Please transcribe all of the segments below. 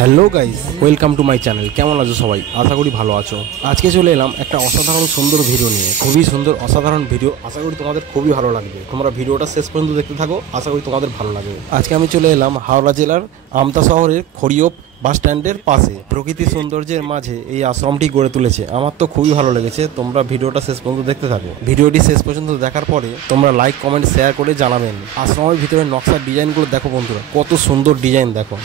Hello guys, welcome to my channel. কেমন আছো সবাই? আশা করি ভালো আছো। আজকে চলে এলাম একটা অসাধারণ সুন্দর ভিডিও নিয়ে। খুবই সুন্দর অসাধারণ ভিডিও, আশা করি তোমাদের খুবই ভালো লাগবে। তোমরা ভিডিওটা শেষ পর্যন্ত দেখতে থাকো, আশা করি তোমাদের ভালো লাগবে। আজকে আমি চলে এলাম হাওড়া জেলার আমতা শহরের খড়িয়প বাস স্ট্যান্ডের পাশে। প্রকৃতি সৌন্দর্যের মাঝে এই আশ্রমটি গড়ে তুলেছে। আমার তো খুবই ভালো লেগেছে। তোমরা ভিডিওটা শেষ পর্যন্ত দেখতে থাকো। ভিডিওটি শেষ পর্যন্ত দেখার পরে তোমরা লাইক, কমেন্ট, শেয়ার করে জানাবেন। আশ্রমের ভিতরে নকশার ডিজাইনগুলো দেখো বন্ধুরা, কত সুন্দর ডিজাইন দেখো।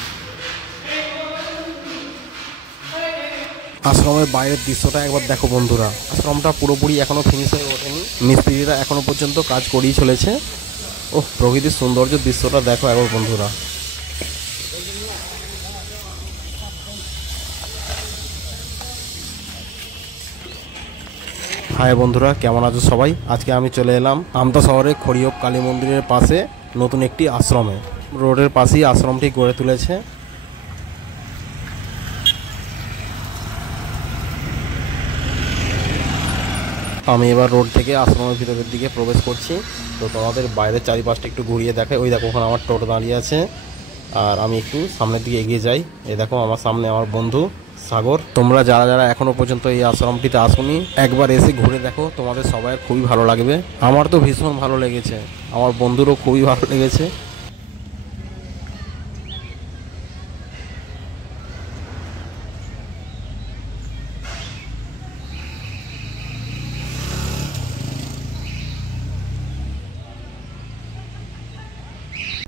আশ্রমের বাইরের দৃশ্যটা একবার দেখো বন্ধুরা। আশ্রমটা পুরোপুরি এখনো ফিনিশ হয়ে ওঠেনি, মিস্ত্রিরা এখনো পর্যন্ত কাজ করেই চলেছে। ও প্রকৃতির সৌন্দর্য দৃশ্যটা দেখো একবার বন্ধুরা। হাই বন্ধুরা, কেমন আছো সবাই? আজকে আমি চলে এলাম আমতা শহরে খড়িয়প কালী মন্দিরের পাশে নতুন একটি আশ্রমে। রোডের পাশেই আশ্রমটি গড়ে তুলেছে। আমি এবার রোড থেকে আশ্রমের ভিতরের দিকে প্রবেশ করছি। তো তোমাদের বাইরের চারিপাশটা একটু ঘুরিয়ে দেখাই। ওই দেখো ওখানে আমার টোটো দাঁড়িয়ে আছে। আর আমি একটু সামনের দিকে এগিয়ে যাই। এই দেখো আমার সামনে আমার বন্ধু সাগর। তোমরা যারা যারা এখনো পর্যন্ত এই আশ্রমটিতে আসোনি, একবার এসে ঘুরে দেখো, তোমাদের সবাই খুবই ভালো লাগবে। আমার তো ভীষণ ভালো লেগেছে, আমার বন্ধুরও খুবই ভালো লেগেছে।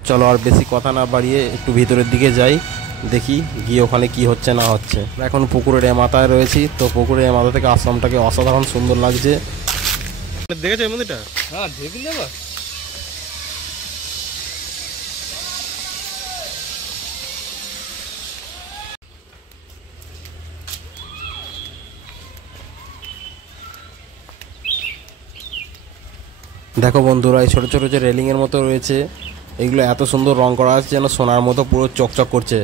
চলো আর বেশি কথা না বাড়িয়ে একটু ভিতরের দিকে যাই, দেখি গিয়ে ওখানে কি হচ্ছে না হচ্ছে। এখন পুকুরের মাথায় রয়েছি। তো পুকুরের মাথা থেকে আশ্রমটাকে অসাধারণ সুন্দর লাগছে। দেখেছো এই মন্দিরটা? হ্যাঁ দেখুন যাবা। দেখো বন্ধুরা, এই ছোটো ছোটো যে রেলিংয়ের মতো রয়েছে, এগুলো এত সুন্দর রং করা আছে যেন সোনার মতো পুরো চকচক করছে।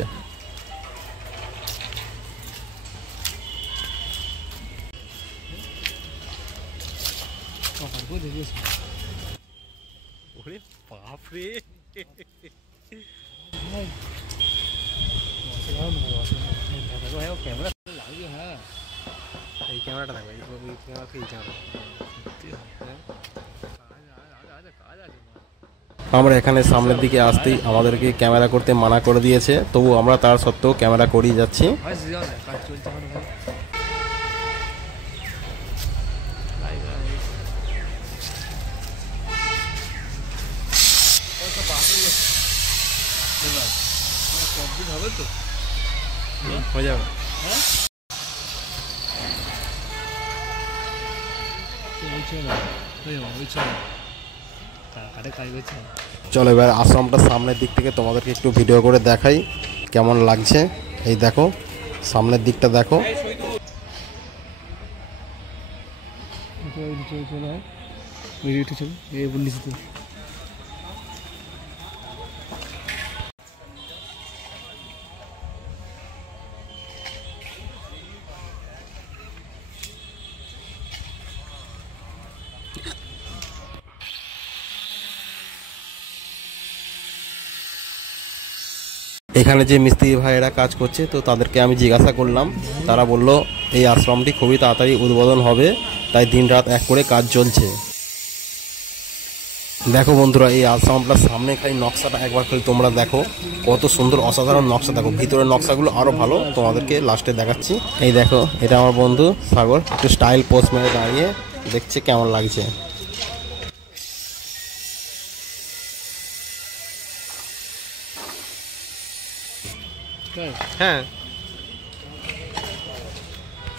ওরে বাপ রে, ক্যামেরা লাগবে। হ্যাঁ এই ক্যামেরাটা দেখো, এই ক্যামেরা এই ক্যামেরা। আমরা এখানে সামনের দিকে আসতেই আমাদেরকে ক্যামেরা করতে মানা করে দিয়েছে, তবু আমরা তার সত্ত্বেও ক্যামেরা করেই যাচ্ছি। কাজ চলছে আমার ভাই। কমপ্লিট হবে তো? হয়ে যাবে। হ্যাঁ চলো এবার আশ্রমটার সামনের দিক থেকে তোমাদেরকে একটু ভিডিও করে দেখাই কেমন লাগছে। এই দেখো সামনের দিকটা দেখো। এখানে যে মিস্ত্রি ভাইয়েরা কাজ করছে, তো তাদেরকে আমি জিজ্ঞাসা করলাম। তারা বলল এই আশ্রমটি খুবই তাড়াতাড়ি উদ্বোধন হবে, তাই দিন রাত এক করে কাজ চলছে। দেখো বন্ধুরা, এই আশ্রমটার সামনে খালি নকশাটা একবার খালি তোমরা দেখো, কত সুন্দর অসাধারণ নকশা। দেখো ভিতরের নকশাগুলো আরো ভালো, তোমাদেরকে লাস্টে দেখাচ্ছি। এই দেখো, এটা আমার বন্ধু সাগর একটু স্টাইল পোস্ট মেরে দাঁড়িয়ে দেখছে কেমন লাগছে। হ্যাঁ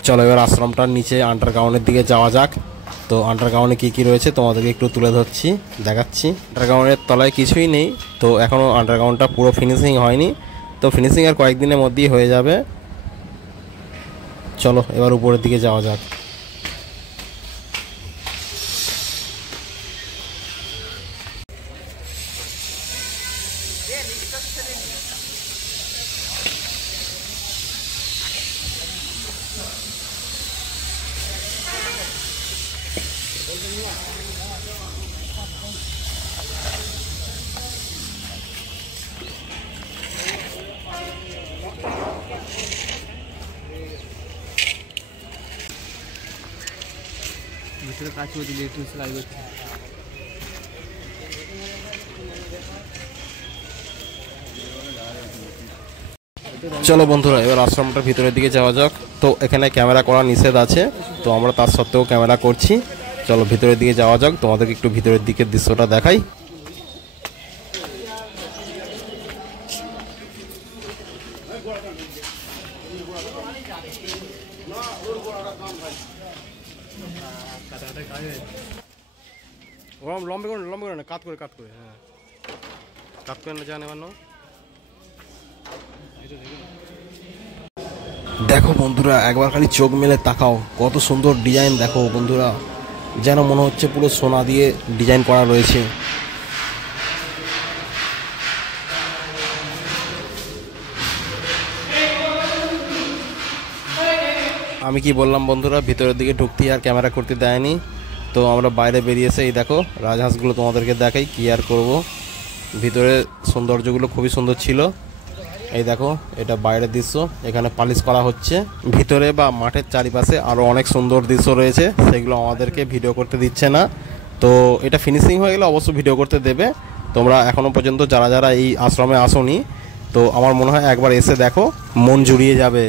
চলো এবার আশ্রমটার নিচে আন্ডারগ্রাউন্ডের দিকে যাওয়া যাক। তো আন্ডারগ্রাউন্ডে কী কী রয়েছে তোমাদেরকে একটু তুলে ধরছি, দেখাচ্ছি। আন্ডারগ্রাউন্ডের তলায় কিছুই নেই, তো এখনও আন্ডারগ্রাউন্ডটা পুরো ফিনিশিং হয়নি। তো ফিনিশিং আর কয়েকদিনের মধ্যেই হয়ে যাবে। চলো এবার উপরের দিকে যাওয়া যাক। ভিতরে কাজ করে দিলে একটু সেলাই করছে। চলো বন্ধুরা, এবার আশ্রমটার ভিতরের দিকে যাওয়া যাক। তো এখানে ক্যামেরা করা নিষেধ আছে, তো আমরা তার সত্ত্বেও ক্যামেরা করছি। চলো ভিতরের দিকে যাওয়া যাক, তোমাদেরকে একটু ভিতরের দিকের দৃশ্যটা দেখাই। ওরম লম্বে করে না, কাত করে হ্যাঁ, কাত করে না জানে মানো। দেখো বন্ধুরা, একবার খালি চোখ মেলে তাকাও, কত সুন্দর ডিজাইন দেখো বন্ধুরা, যেন মনে হচ্ছে পুরো সোনা দিয়ে ডিজাইন করা রয়েছে। আমি কি বললাম বন্ধুরা, ভিতরের দিকে ঢুকতে আর ক্যামেরা করতে দেয়নি। তো আমরা বাইরে বেরিয়েছে, এই দেখো রাজহাঁসগুলো তোমাদেরকে দেখাই, কি আর করবো। ভিতরে সৌন্দর্যগুলো খুবই সুন্দর ছিল। এই দেখো, এটা বাইরের দৃশ্য, এখানে পালিশ করা হচ্ছে। ভিতরে বা মাঠের চারিপাশে আরও অনেক সুন্দর দৃশ্য রয়েছে, সেগুলো আমাদেরকে ভিডিও করতে দিচ্ছে না। তো এটা ফিনিশিং হয়ে গেলে অবশ্যই ভিডিও করতে দেবে। তোমরা এখনও পর্যন্ত যারা যারা এই আশ্রমে আসোনি, তো আমার মনে হয় একবার এসে দেখো, মন জুড়িয়ে যাবে।